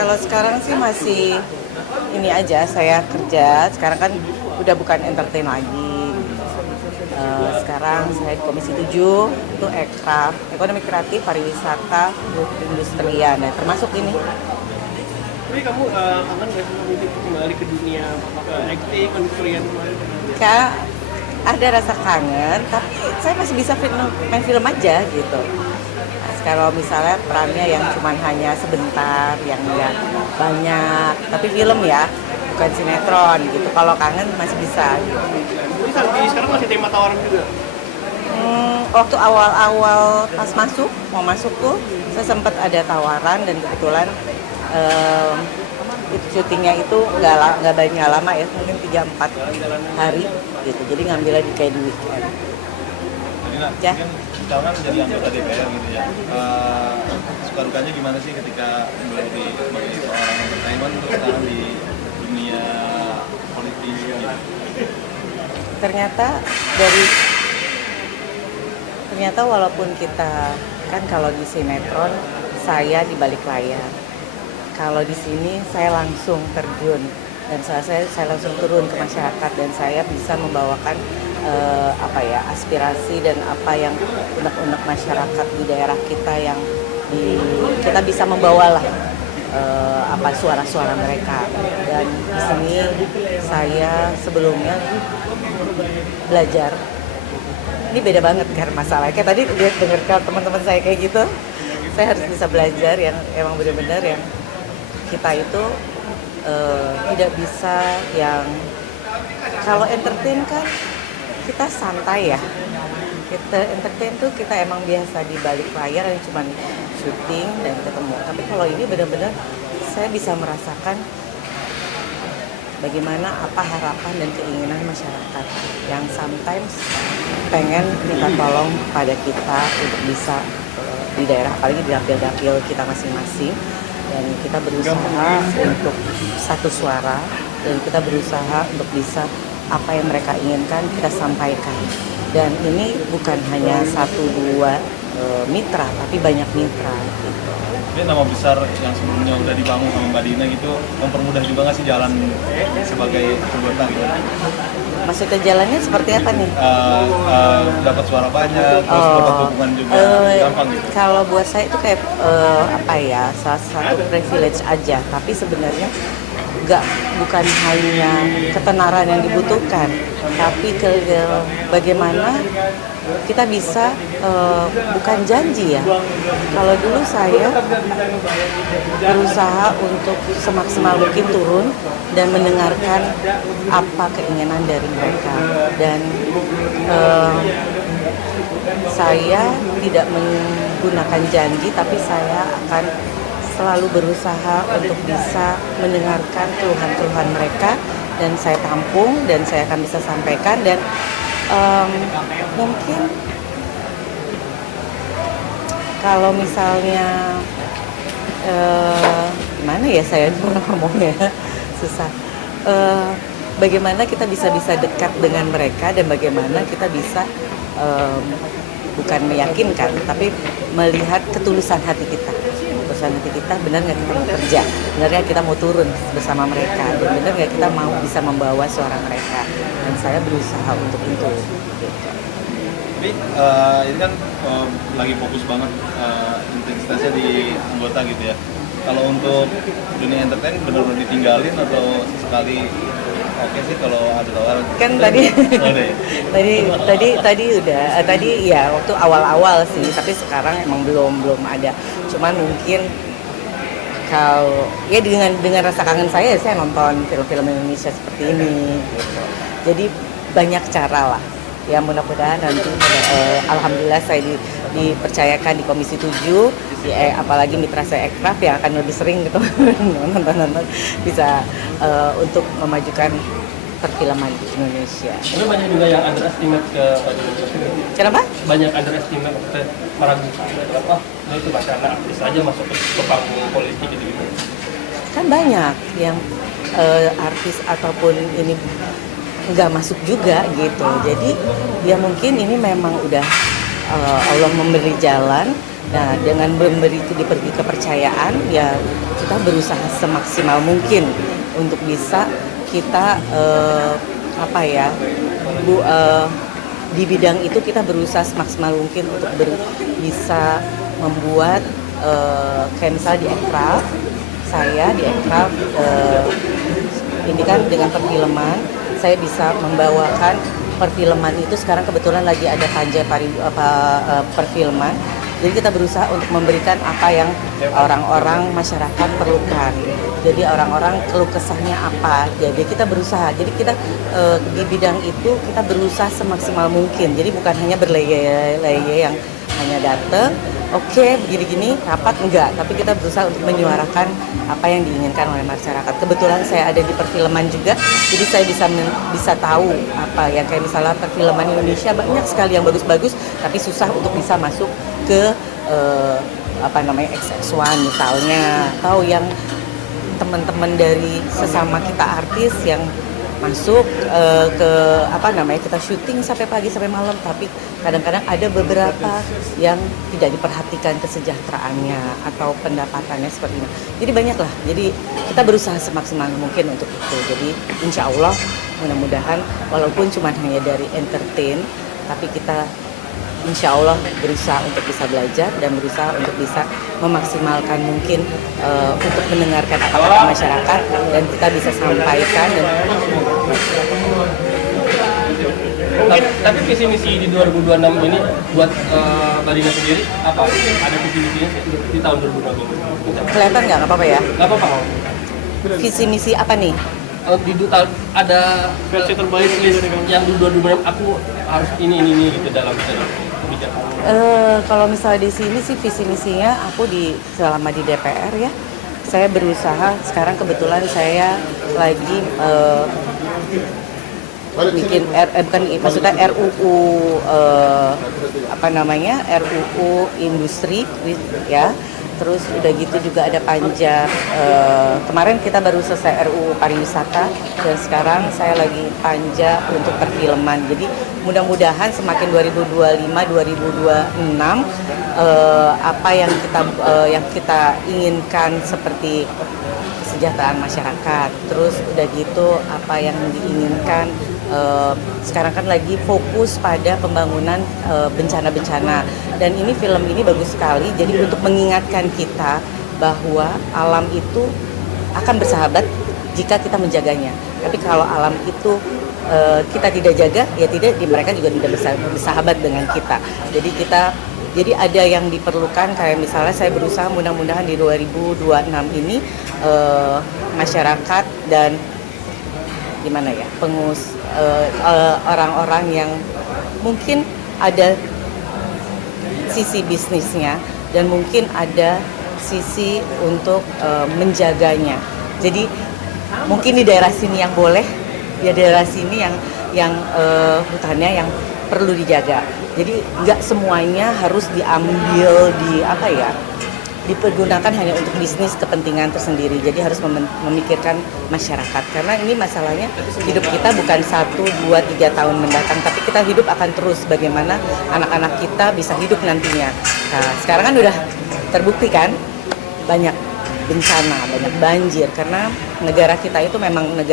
Kalau sekarang sih masih ini aja, saya kerja. Sekarang kan udah bukan entertain lagi. Sekarang saya di Komisi 7 itu Ekraf, Ekonomi Kreatif, Pariwisata, Industrian. Nah, termasuk ini. Tapi kamu kangen nggak sih kamu kembali ke dunia acting, konstruksian kemarin? Kayak ada rasa kangen, tapi saya masih bisa main film aja gitu. Kalau misalnya perannya yang cuman hanya sebentar, yang nggak banyak, tapi film ya, bukan sinetron gitu. Kalau kangen masih bisa. Gitu. Jadi sampai sekarang masih tema tawaran juga? Waktu awal-awal pas mau masuk tuh, saya sempat ada tawaran dan kebetulan itu syutingnya itu nggak banyak lama ya, mungkin 3-4 hari gitu. Jadi ngambilnya kayak di weekend. Ya. Mungkin sekarang jadi anggota DPR gitu ya. Suka dukanya gimana sih ketika mulai sebagai seorang entertainment terus sekarang di dunia politik gitu? Ternyata walaupun kita kan kalau di sinetron saya di balik layar, kalau di sini saya langsung terjun dan saya langsung turun ke masyarakat dan saya bisa membawakan aspirasi dan apa yang unek-unek masyarakat di daerah kita yang kita bisa membawalah suara-suara mereka. Dan di sini saya sebelumnya belajar. Ini beda banget kan masalahnya. Kayak tadi lihat dengar teman-teman saya kayak gitu. Saya harus bisa belajar yang emang benar-benar yang kita itu tidak bisa yang kalau entertain kan kita santai ya. Kita entertain tuh kita emang biasa di balik layar yang cuma syuting dan ketemu. Tapi kalau ini benar-benar saya bisa merasakan bagaimana apa harapan dan keinginan masyarakat yang sometimes pengen minta tolong pada kita untuk bisa di daerah, apalagi di dapil-dapil kita masing-masing, dan kita berusaha untuk satu suara dan kita berusaha untuk bisa apa yang mereka inginkan kita sampaikan. Dan ini bukan hanya 1-2 mitra, tapi banyak mitra gitu. Ini nama besar yang sebelumnya udah dibangun sama Mbak Dina gitu, mempermudah juga nggak sih jalan sebagai anggota gitu? Maksudnya jalannya seperti apa nih? Dapat suara banyak, terus dapat dukungan juga gampang gitu. Kalau buat saya itu kayak salah satu privilege aja, tapi sebenarnya bukan hanya ketenaran yang dibutuhkan, tapi bagaimana kita bisa bukan janji ya. Kalau dulu saya berusaha untuk semaksimal mungkin turun dan mendengarkan apa keinginan dari mereka, dan saya tidak menggunakan janji, tapi saya akan selalu berusaha untuk bisa mendengarkan keluhan-keluhan mereka dan saya tampung dan saya akan bisa sampaikan. Dan mungkin kalau misalnya gimana ya saya ngomongnya susah, bagaimana kita bisa dekat dengan mereka dan bagaimana kita bisa bukan meyakinkan tapi melihat ketulusan hati kita. Benar nggak kita mau kerja, benarnya kita mau turun bersama mereka, dan benar nggak kita mau bisa membawa suara mereka, dan saya berusaha untuk itu. Tapi ini kan lagi fokus banget intensitasnya di anggota gitu ya. Kalau untuk dunia entertain benar-benar ditinggalin atau sekali oke sih kalau ada tawaran? Kan tadi ya waktu awal-awal sih, tapi sekarang emang belum ada. Cuman mungkin kalau ya dengan rasa kangen saya nonton film-film Indonesia seperti ini gitu. Jadi banyak cara lah. Ya mudah-mudahan nanti alhamdulillah saya dipercayakan di Komisi 7, apalagi mitra saya Ekraf yang akan lebih sering gitu nonton bisa untuk memajukan perfilman di Indonesia. Tapi banyak juga yang underestimate ke Kenapa? Banyak underestimate meragukan apa? Nah itu karena artis aja masuk ke panggung politik gitu. Kan banyak yang artis ataupun ini nggak masuk juga gitu. Jadi ya mungkin ini memang udah Allah memberi jalan Nah, dengan diberi kepercayaan, ya kita berusaha semaksimal mungkin untuk bisa kita di bidang itu kita berusaha semaksimal mungkin untuk bisa membuat kayak misalnya di Ekraf, saya di Ekraf ini kan dengan perfilman saya bisa membawakan perfilman itu. Sekarang kebetulan lagi ada panja perfilman, jadi kita berusaha untuk memberikan apa yang orang-orang masyarakat perlukan. Jadi orang-orang keluh kesahnya apa, jadi kita berusaha. Jadi kita di bidang itu kita berusaha semaksimal mungkin. Jadi bukan hanya berleye-leye yang hanya datang, oke, begini-gini, rapat, enggak. Tapi kita berusaha untuk menyuarakan apa yang diinginkan oleh masyarakat. Kebetulan saya ada di perfilman juga, jadi saya bisa tahu apa yang kayak misalnya perfilman Indonesia banyak sekali yang bagus-bagus, tapi susah untuk bisa masuk ke XX1 misalnya, atau yang teman-teman dari sesama kita artis yang masuk kita syuting sampai pagi sampai malam, tapi kadang-kadang ada beberapa yang tidak diperhatikan kesejahteraannya atau pendapatannya seperti ini. Jadi banyaklah. Jadi kita berusaha semaksimal mungkin untuk itu. Jadi insya Allah mudah-mudahan walaupun cuma hanya dari entertain, tapi kita insya Allah berusaha untuk bisa belajar dan berusaha untuk bisa memaksimalkan mungkin untuk mendengarkan apa-apa masyarakat dan kita bisa sampaikan. Tapi visi misi di 2026 ini buat Badinah sendiri apa? Ada visi misinya di tahun 2026? Kelihatan nggak apa-apa ya? Nggak apa-apa. Visi misi apa nih? Di tahun ada versi terbaik yang di 2026 aku harus ini gitu dalam kebijakan. Kalau misalnya di sini sih visi misinya aku selama di DPR ya, saya berusaha. Sekarang kebetulan saya lagi bikin maksudnya RUU RUU industri ya. Terus udah gitu juga ada panja, kemarin kita baru selesai RUU pariwisata dan sekarang saya lagi panja untuk perfilman. Jadi mudah-mudahan semakin 2025-2026 apa yang kita inginkan seperti kesejahteraan masyarakat, terus udah gitu apa yang diinginkan. Sekarang kan lagi fokus pada pembangunan bencana-bencana, dan ini film ini bagus sekali. Jadi untuk mengingatkan kita bahwa alam itu akan bersahabat jika kita menjaganya. Tapi kalau alam itu kita tidak jaga, ya mereka juga tidak bersahabat dengan kita. Jadi ada yang diperlukan, kayak misalnya saya berusaha mudah-mudahan di 2026 ini masyarakat dan orang-orang yang mungkin ada sisi bisnisnya dan mungkin ada sisi untuk menjaganya. Jadi mungkin di daerah sini yang boleh, ya daerah sini yang hutannya yang perlu dijaga. Jadi nggak semuanya harus diambil dipergunakan hanya untuk bisnis kepentingan tersendiri. Jadi harus memikirkan masyarakat, karena ini masalahnya hidup kita bukan 1, 2, 3 tahun mendatang, tapi kita hidup akan terus. Bagaimana anak-anak kita bisa hidup nantinya. Nah, sekarang kan udah terbukti kan banyak bencana, banyak banjir, karena negara kita itu memang negara